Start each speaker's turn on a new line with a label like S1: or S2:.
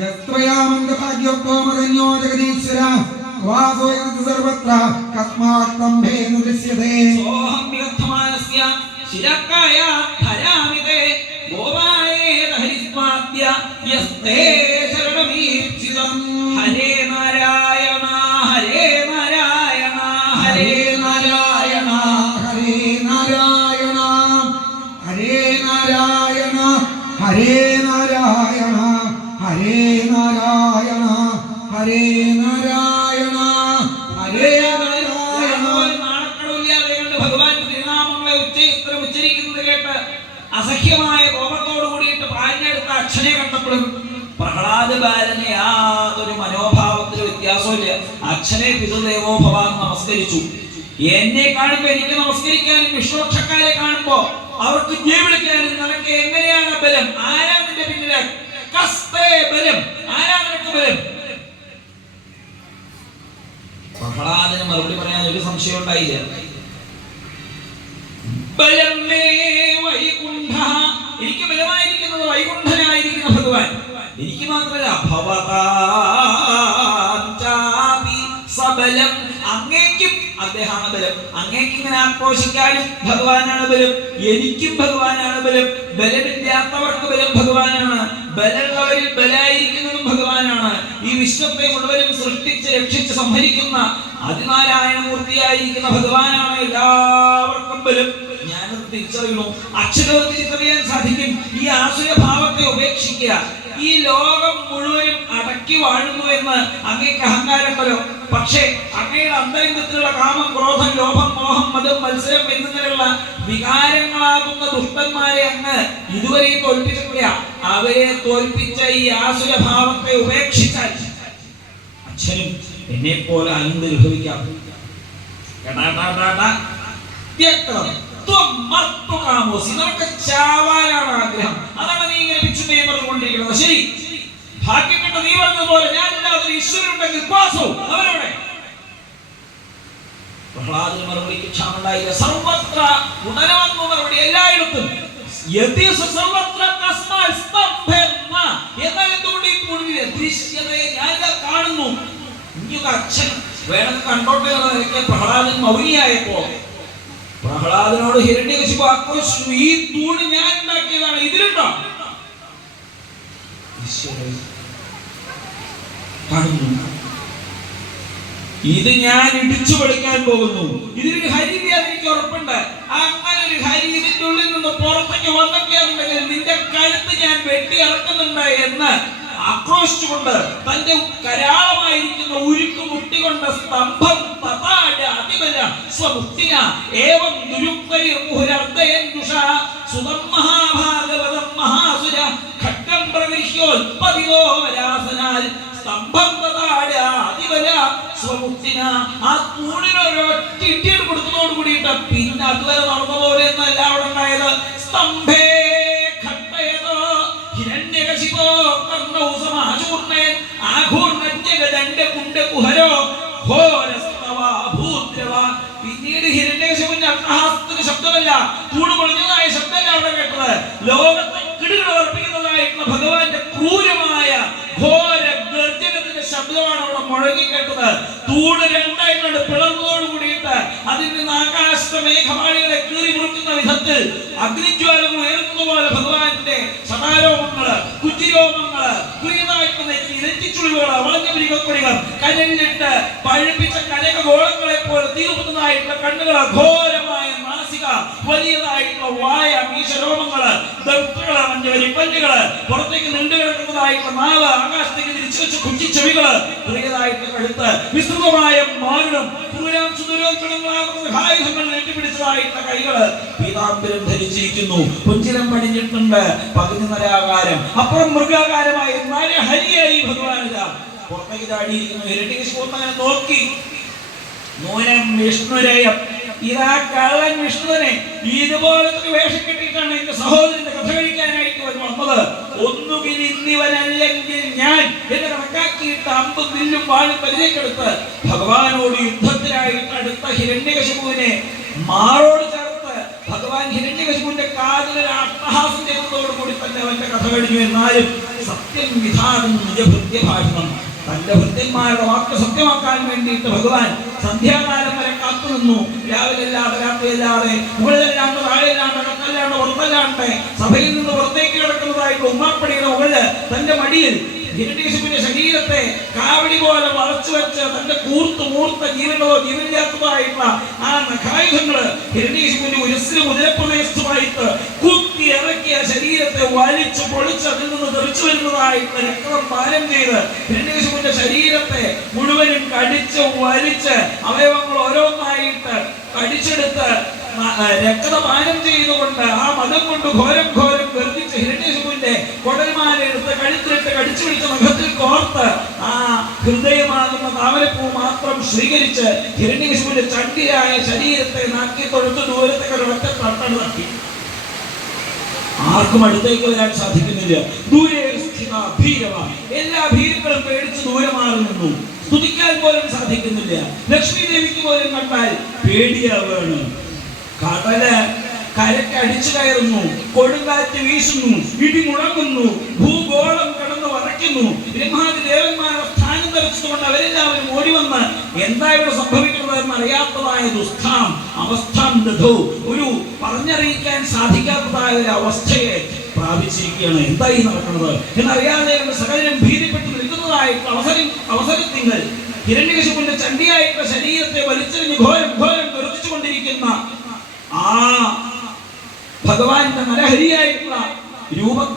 S1: യത്രയാമന്ദഭാഗ്യോക്തോമരണ്യോ ജഗദീശ്വര? വാസോ യന്തി സർവത്ര. കസ്മാത്തംഭേനു ദൃശ്യതേ.
S2: സോഹം വിഗദ്ധമാനസ്യ ശിരക്കായ ധരാമിതേ. ഗോപായേത ഹരിസ്വാദ്യ യസ്തേ ശരണമീപ്സിതം ഹരേ നാരായണ ഹരേ നാരായണ ഹരേ നാരായണ
S1: ഹരേ നാരായണ ഹരേ നാരായണ ഹരേ ഹരേ നാരായണ ഹരേ നാരായണ ഹരേ
S2: അസഹ്യമായ കോപത്തോട് കൂടിയിട്ട് പാഞ്ഞെടുത്ത അക്ഷനെ കണ്ടപ്പോഴും പ്രഹ്ലാദ ബാലനെ യാതൊരു മനോഭാവത്തിൽ വ്യത്യാസമില്ല അക്ഷനെ പിതൃദേവോ ഭവാൻ നമസ്കരിച്ചു. എന്നെ കാണുമ്പോ എനിക്ക് നമസ്കരിക്കാനും വിഷ്ണുപക്ഷക്കാരെ കാണുമ്പോ അവർക്ക് ജീവിക്കാനും നിനക്ക് എങ്ങനെയാണ് ബലം? ആരാ നിന്റെ പിന്നിൽ? കസ്തേ ബലം ആരാ നിനക്ക് ബലം പ്രഹ്ലാദന് മറുപടി പറയാൻ ഒരു സംശയം ഉണ്ടായില്ല. എനിക്ക് ബലമായിരിക്കുന്നത് വൈകുണ്ഠനായിരിക്കുന്ന ഭഗവാൻ. എനിക്ക് മാത്രമല്ല സബലം. അങ്ങേക്കും അദ്ദേഹമാണ് ബലം. അങ്ങേക്ക് ഇങ്ങനെ ആക്രോശിക്കാനും ഭഗവാനാണ് ബലം. എനിക്കും ഭഗവാനാണ് ബലം. ബലമില്ലാത്തവർക്ക് ബലം ഭഗവാനാണ്. ബലമുള്ളവരിൽ ബലായിരിക്കുന്നതും ഭഗവാനാണ്. ഈ വിശ്വത്തെ മുഴുവനും സൃഷ്ടിച്ച് രക്ഷിച്ച് സംഹരിക്കുന്ന അതിനാരായണമൂർത്തിയായിരിക്കുന്ന ഭഗവാനാണ് എല്ലാവർക്കും ബലം. ഞാൻ തിരിച്ചറിയണു അക്ഷരവത്ത് തിരിച്ചറിയാൻ സാധിക്കും. ഈ ആസുര ഭാവത്തെ ഉപേക്ഷിക്കുക. ഈ ലോകം മുഴുവനും അടക്കി വാഴുന്നു എന്ന് അങ്ങേക്ക് അഹങ്കാരമല്ലോ പക്ഷേ അങ്ങയുടെ അന്തരംഗത്തിലുള്ള കാമം ക്രോധം ലോഭം മോഹം മതം മത്സരം എന്നിങ്ങനെയുള്ള വികാരങ്ങളാകുന്ന ദുഷ്ടന്മാരെ അങ്ങ് ഇതുവരെ തോൽപ്പിച്ചിട്ടില്ല. അവരെ തോൽപ്പിച്ച ഈ ആസുര ഭാവത്തെ ഉപേക്ഷിച്ചാൽ അച്ഛനും എന്നെ പോലെ ആനന്ദം അനുഭവിക്കാം ചാവാനാണ് ആഗ്രഹം. അതാണ് നീ ഇങ്ങനെ പിച്ചുമേ പറഞ്ഞുകൊണ്ടിരിക്കുന്നത് ശരി. ഭാഗ്യം നീ പറഞ്ഞതുപോലെ ഞാൻ ഈശ്വരനുണ്ടെങ്കിൽ അവരവിടെ പ്രഹ്ലാദിന് മറുപടിക്ക് ക്ഷാമുണ്ടായില്ല സർവത്ര ഉണരവന്നു മറുപടി എല്ലായിടത്തും. സർവത്ര. എന്നാൽ എന്തുകൊണ്ട് ഈ മുഴുവിലെ ദൃശ്യതയെ ഞാനിതാ കാണുന്നു? ഇനിയൊക്കെ അച്ഛൻ വേണം കണ്ടോട്ടെ എന്ന നിലയ്ക്ക് പ്രഹ്ലാദൻ മൗനിയായപ്പോ പ്രഹ്ലാദനോട് ഹിരണ്യകശിപു ആക്രോശിച്ചു. ഈ തൂണ് ഞാൻ ഉണ്ടാക്കിയതാണ്. ഇതിലുണ്ടോ? കാണുന്നു. ഇത് ഞാൻ ഇടിച്ചു പൊളിക്കാൻ പോകുന്നു. ഇതിനൊരു ഹരി എനിക്ക് ഉറപ്പുണ്ട്. അങ്ങനെ ഒരു ഹരി ഇതിന്റെ ഉള്ളിൽ നിന്ന് പുറത്തേക്ക് വന്നിട്ടുണ്ടെങ്കിൽ നിന്റെ കഴുത്ത് ഞാൻ വെട്ടി ഇറക്കുന്നുണ്ട് എന്ന് ആക്രോശിച്ചുകൊണ്ട് തന്റെ കരാളമായിരിക്കുന്ന ഉരുക്ക് സ്തംഭം പ്രവിശ്യോൽപതിതോ രാസനാൽ സ്തംഭം സ്വമുക്തിന ആ തൂണിന് ഒരൊറ്റ കൊടുക്കുന്നതോട് കൂടിയിട്ട് പിന്നെ അതുവരെ നടന്ന പോലെ എന്നല്ല അവിടെ ഉണ്ടായത്. സ്തംഭേ കുണ്ട കുഹരോ. പിന്നീട് ഹിരണ്യകശിപുന്റെ ശബ്ദമല്ല. തൂണ് പൊളിഞ്ഞതായ ശബ്ദമല്ല അവിടെ കേട്ടത്. ലോകത്തെ കിടുകൾ ഉറപ്പിക്കുന്നതായിട്ടുള്ള ഭഗവാന്റെ ക്രൂരമായ ശബ്ദമാണ് അവിടെ മുഴങ്ങി കേട്ടത് തൂട് രണ്ടായിട്ടുണ്ട്. പിളർന്നതോട് കൂടിയിട്ട് അതിൽ നിന്ന് ആകാശത്തെ മേഘമാളികളെ കീറി മുറിക്കുന്ന വിധത്തിൽ അഗ്നിജ്വാലം ഉയർന്നത് പോലെ ഭഗവാന്റെ സദാരോമങ്ങൾ കുറ്റിരോമങ്ങൾ പുതിയതായിട്ട് നെറ്റി നെറ്റിച്ചുളിവുകൾ വളഞ്ഞ വിരികക്കൊടികൾ കനലിലിട്ട് പഴുപ്പിച്ച കനക ഗോളങ്ങളെ പോലെ തീർക്കുന്നതായിട്ടുള്ള കണ്ണുകൾ അഘോരമായ നാസിക വലിയതായിട്ടുള്ള വായ മീശരോമങ്ങൾ മഞ്ഞവരി പല്ലുകൾ പുറത്തേക്ക് നീണ്ടു കിടക്കുന്നതായിട്ടുള്ള നാവ് ആകാശത്തേക്ക് തിരിച്ചു വെച്ച് കുറ്റി ചെവികൾ ചെറിയതായിട്ട് കഴുത്ത് വിസ്തൃതമായ മാരണം ക്രൂരാംശ ദുരോധനങ്ങളാകുന്ന ആയുധങ്ങൾ നെട്ടിപ്പിടിച്ചതായിട്ടുള്ള കൈകൾ പീതാംബരം ധരിച്ചിരിക്കുന്നു. പുഞ്ചിരം പണിഞ്ഞിട്ടുണ്ട്. പകുതി നരാകാരം അപ്പുറം മൃഗാകാരമായി നരഹരിയായി ഭഗവാനിത. പുറമേക്ക് അങ്ങനെ നോക്കി. നൂനം വിഷ്ണുരയം. ഇതാ കള്ളൻ വിഷ്ണുവിനെ ഇതുപോലത്തെ വേഷം കെട്ടിയിട്ടാണ് എന്റെ സഹോദരന്റെ കഥ കഴിക്കാനായിട്ട് വന്നത് ഒന്നുകിൽ ഇന്നിവനല്ലെങ്കിൽ ഞാൻ എന്ന് കണക്കാക്കിയിട്ട് അമ്പും വില്ലും വാഴും പരിചയക്കെടുത്ത് ഭഗവാനോട് യുദ്ധത്തിനായിട്ട് അടുത്ത ഹിരണ്യകശുവിനെ മാറോട് ചേർത്ത് ഭഗവാൻ ഹിരണ്യകശുവിന്റെ കാതിൽ അട്ടഹാസം ചെയ്തതോടുകൂടി കൂടി തന്നെ അവന്റെ കഥ കഴിഞ്ഞു എന്നാലും സത്യം വിധാനം നിജഭൃത്യഭാഷണം തന്റെ ഭൃത്യന്മാരുടെ വാക്ക് സത്യമാക്കാൻ വേണ്ടിയിട്ട് ഭഗവാൻ സന്ധ്യാകാലം വരെ കാത്തു നിന്നു രാവിലെ അല്ലാതെ രാത്രിയല്ലാതെ മുകളിലല്ലാണ്ട് താഴെയല്ലാണ്ട് അകത്തല്ലാണ്ട് പുറത്തല്ലാണ്ട് സഭയിൽ നിന്ന് പുറത്തേക്ക് കിടക്കുന്നതായിട്ട് ഉമ്മാപ്പടിയുടെ മുകളിൽ തന്റെ മടിയിൽ ഹിരണ്യകശിപുവിന്റെ ശരീരത്തെ കാവടി പോലെ വളച്ചു വെച്ച് തന്റെ കൂർത്ത് മൂർത്ത ജീവനോ ജീവനില്ലാത്തതായിട്ടുള്ള ആ നഖായുധങ്ങൾ ഹിരണ്യകശിപുവിന്റെ ഉരസ്സിന് മുതലപ്രദേശത്തുമായിട്ട് കുത്തി ഇറക്കിയ ശരീരത്തെ വലിച്ചു പൊളിച്ച് അതിൽ നിന്ന് തെറിച്ചു വരുന്നതായിട്ട് രക്തം പാലം ചെയ്ത് ഹിരണ്യകശിപുവിന്റെ ശരീരത്തെ മുഴുവനും കടിച്ച് വലിച്ച് അവയവങ്ങൾ ഓരോന്നായിട്ട് കടിച്ചെടുത്ത് രക്തപാനം ചെയ്തുകൊണ്ട് ആ മതം കൊണ്ട് ഘോരം ഘോരം എടുത്ത് കഴുത്തിലിട്ട് കടിച്ചു പിടിച്ച മുഖത്തിൽ കോർത്ത് ആ ഹൃദയമാകുന്ന താമരപ്പൂ മാത്രം സ്വീകരിച്ച് ഹിരണ്യകശുവിന്റെ ചണ്ടിയായ ശരീരത്തെ നാക്കി തൊഴുത്ത് ദൂരത്തേക്ക് ഒരു ഒറ്റ തട്ടണ് തട്ടി. ആർക്കും അടുത്തേക്ക് വരാൻ സാധിക്കുന്നില്ല. ദൂരെ എല്ലാ ഭീരുക്കളും പേടിച്ച് ദൂരെ നിന്നു. സ്തുതിക്കാൻ പോലും സാധിക്കുന്നില്ല. ലക്ഷ്മി ദേവിക്ക് പോലും കണ്ടാൽ പേടിയാവുകയാണ്. കടൽ കരക്ക് അടിച്ചു കയറുന്നു കൊടുങ്കാറ്റ് വീശുന്നു ഇടി മുഴങ്ങുന്നു ഭൂഗോളം കടന്നു വരയ്ക്കുന്നു. ബ്രഹ്മാതി ദേവന്മാരെ സ്ഥാനം തെറിച്ചുകൊണ്ട് അവരെല്ലാവരും ഓടി വന്ന് എന്താ ഇവിടെ സംഭവിക്കുന്നത് എന്ന് അറിയാത്തതായ ദുസ്ഥാം അവസ്ഥാം ഒരു പറഞ്ഞറിയിക്കാൻ സാധിക്കാത്തതായ ഒരു അവസ്ഥയെ പ്രാപിച്ചിരിക്കുകയാണ്. എന്തായി നടക്കുന്നത്? എന്നറിയാതെ സകലം ഭീതിപ്പെട്ട് നിൽക്കുന്നതായിട്ട് അവസരം അവസരത്തിങ്ങൾ ഹിരണ്യകശിപുന്റെ ചണ്ടിയായിട്ടുള്ള ശരീരത്തെ വലിച്ചെറിഞ്ഞ് ഘോരം ഘോരം വെറുതിച്ചുകൊണ്ടിരിക്കുന്ന ആ ഭഗവാന്റെ മനഹരിയായിട്ടുള്ള രൂപത്തിന്റെ